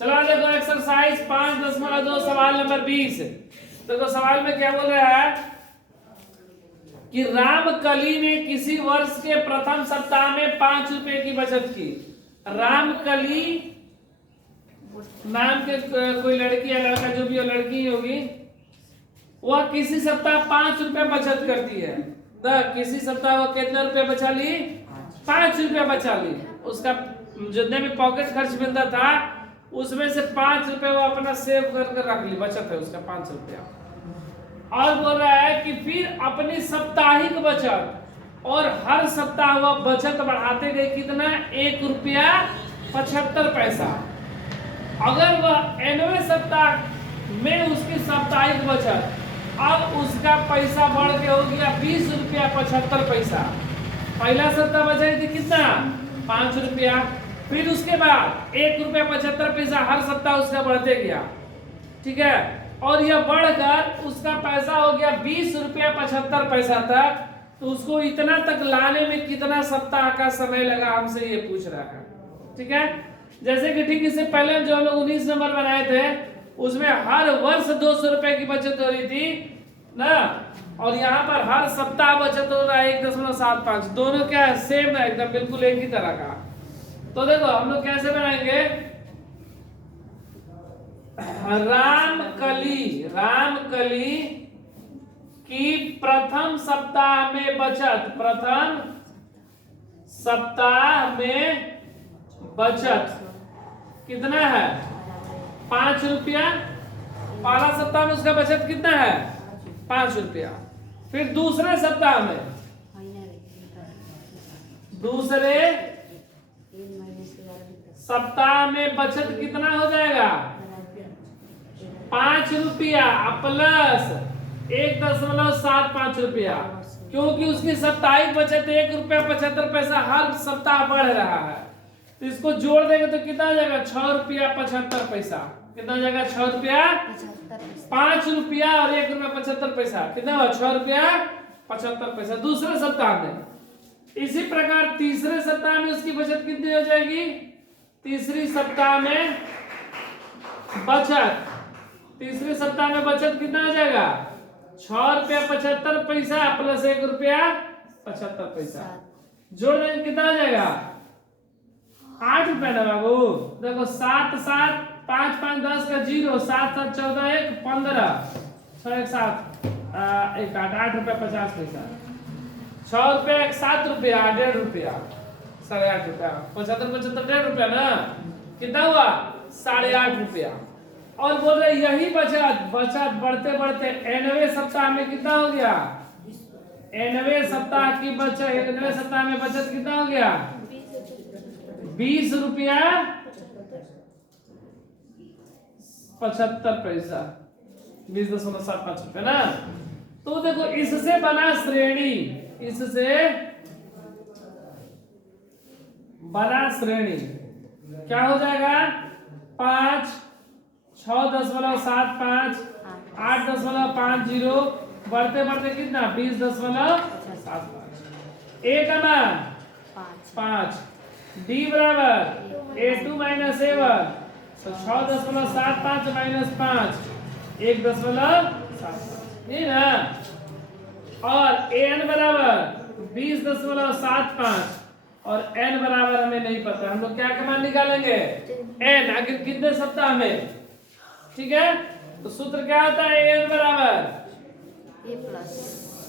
चला देखो एक्सरसाइज 5.2 सवाल नंबर 20। देखो सवाल में क्या बोल रहा है कि रामकली ने किसी वर्ष के प्रथम सप्ताह में 5 रुपए की बचत की। रामकली नाम के कोई लड़की या लड़का, जो भी हो, लड़की होगी, वह किसी सप्ताह 5 रुपए बचत करती है। किसी सप्ताह वो कितने रुपए बचा ली? 5 रुपए बचा ली। उसका जितने भी पॉकेट खर्च मिलता था उसमें से 5 रुपए वो अपना सेव करके रख ली, बचत है उसका 5 रुपया। और बोल रहा है कि फिर अपनी साप्ताहिक बचत और हर सप्ताह वह बचत बढ़ाते गए। कितना? 1 रुपया 75 पैसा। अगर वह 90वें सप्ताह में उसकी साप्ताहिक बचत, अब उसका पैसा बढ़ के हो गया 20 रुपया 75 पैसा। पहला सप्ताह बचा थी कितना? 5 रुपया। फिर उसके बाद 1 रुपया 75 पैसा हर सप्ताह उसका बढ़ते गया, ठीक है। और यह बढ़कर उसका पैसा हो गया 20 रुपया 75 पैसा तक। तो उसको इतना तक लाने में कितना सप्ताह का समय लगा, हमसे ये पूछ रहा है, ठीक है। जैसे कि ठीक इससे पहले जो हम लोग 19 नंबर बनाए थे उसमें हर वर्ष 200 रुपए की बचत हो रही थी ना, और यहाँ पर हर सप्ताह बचत हो रहा है 1.75। दोनों क्या है? सेम है एकदम, बिल्कुल एक ही तरह का। तो देखो हम लोग कैसे बनाएंगे। रामकली की प्रथम सप्ताह में बचत, प्रथम सप्ताह में बचत कितना है? 5 रुपया। पहला सप्ताह में उसका बचत कितना है? 5 रुपया। फिर दूसरे सप्ताह में, दूसरे सप्ताह में बचत कितना हो जाएगा? 5 रुपया प्लस 1.75 रुपया, क्योंकि उसकी साप्ताहिक बचत 1 रुपया 75 पैसा हर सप्ताह बढ़ रहा है। तो इसको जोड़ देंगे तो कितना हो जाएगा? 6 रुपया 75 पैसा। कितना हो जाएगा? 6 रुपया 5 रुपया और 1 रुपया 75 पैसा। कितना हुआ? 6 रुपया 75 पैसा दूसरे सप्ताह में। इसी प्रकार तीसरे सप्ताह में उसकी बचत कितनी हो जाएगी? तीसरे सप्ताह में बचत कितना हो जाएगा? 6 रुपया 75 पैसा प्लस 1 रुपया 75 पैसा। जोड़ देंगे कितना हो जाएगा? 8 रुपया ना बाबू। देखो 7 7 5 5 10 का 0, 7 7 14 1 15 6 1 7 1 8 रुपया 50 पैसा। 6 रुपया 7 रुपया 1.5 रुपया 8.5 रुपया 75 1.5 रुपया ना, कितना हुआ? 8.5 रुपया। और बोल रहे यही बचत बढ़ते बढ़ते 90वें सप्ताह में कितना हो गया? 90वें सप्ताह की बचत, 90वें सप्ताह में बचत कितना हो गया? 20 रुपया 75 पैसा, 20.75 रुपया ना। तो देखो इससे बना श्रेणी, इससे बना श्रेणी क्या हो जाएगा? 5 6.75 8.50 बढ़ते बढ़ते कितना? 20.75। ए का मान 5, डी बराबर A2 माइनस A1, तो 6.75 माइनस 5 1.75, ये ना। और एन बराबर 20.75 और एन बराबर हमें नहीं पता, हम लोग क्या का मान निकालेंगे? एन। आखिर कितने सप्ताह में, ठीक है। तो सूत्र क्या होता है? एन बराबर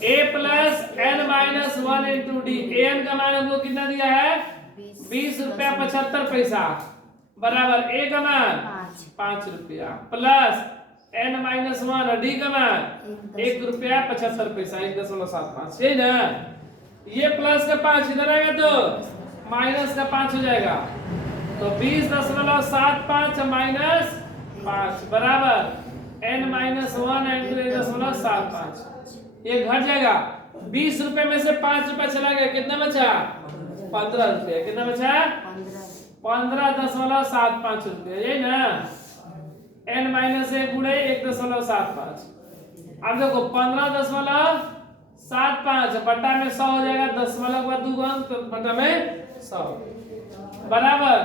A plus N minus 1 into D. N का मान हमको कितना दिया है? 20 रुपया 75 पैसा बराबर ए का मान 5 रुपया प्लस एन माइनस 1 डी का मान 1 रुपया 75 पैसा 1.75, है ना। ये प्लस का 5 इधर आएगा तो माइनस का 5 हो जाएगा, तो 20.75 माइनस 5 बराबर एन माइनस 1 इंटू 1.75। ये घट जाएगा। 20 रुपए में से 5 रुपया चला गया, कितना बचा? 15 रुपया। कितना बचा? 15.75 रुपया, ये ना। n माइनस 1 गुणे 1.75। अब देखो 15.75 बटा में 100 हो जाएगा, दशमलव का 2 अंक तो बटा में 100 बराबर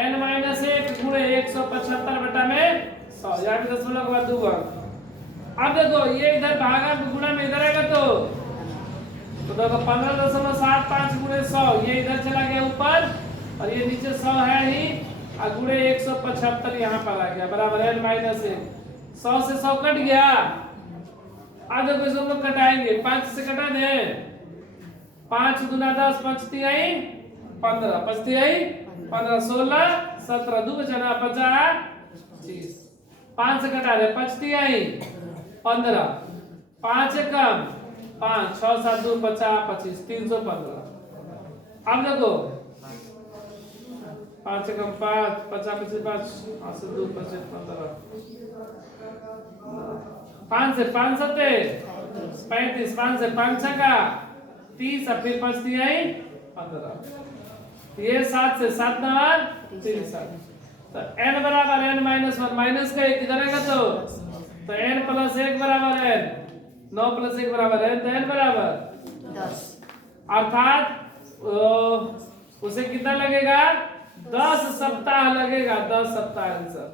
n माइनस 1 गुणे गुणे 175 बटा में 100, यहाँ पे दशमलव के बाद 2 अंक। अब देखो ये इधर भागा गुणा में इधर आएगा तो देखो 15.75 गुणे 100, ये इधर चला गया ऊपर और ये नीचे 100 है ही, और गुणे 175 यहाँ पर आ गया बराबर n माइनस 1। 100 से 100 कट गया। अब देखो इसको हम लोग कटाएंगे, 5 से कटा दे, 5 दूना 10, 5 तिहाई 15, 5 तिहाई 15, 16 17, 2 बचा 25, 5 से कटा दे, 5 तिहाई 15, 5 कम 5, 6 7 2 50, 25, 315। अब देखो 5 कम 5, 50 25, 5 से 2 25 15, 5 से 5 सत्ते 35, 5 से 5 छक्का 30, और फिर 5 तिहाई 15, ये 7 से 7 नवा 30। तो n बराबर n माइनस 1, माइनस का एक किधर आएगा तो n प्लस 1 बराबर n, 9 प्लस 1 बराबर n, तो n बराबर 10। अर्थात उसे कितना लगेगा 10 सप्ताह लगेगा, 10 सप्ताह आंसर।